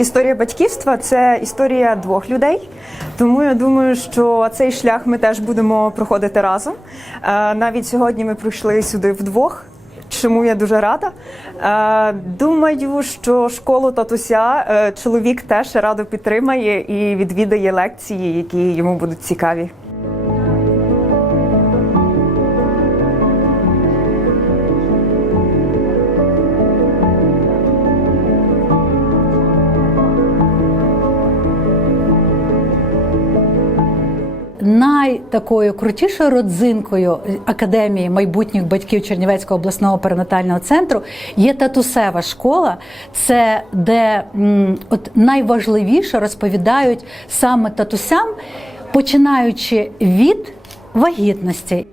Історія батьківства це історія двох людей. Тому я думаю, що цей шлях ми теж будемо проходити разом. Е, Навіть сьогодні ми прийшли сюди вдвох. Чому я дуже рада. Е, Думаю, що школу татуся е, чоловік теж радо підтримає і відвідає лекції, які йому будуть цікаві. Найтакою крутішою родзинкою академії майбутніх батьків Чернівецького обласного перинатального центру є татусева школа. Це де от найважливіше розповідають саме татусям, починаючи від вагітності.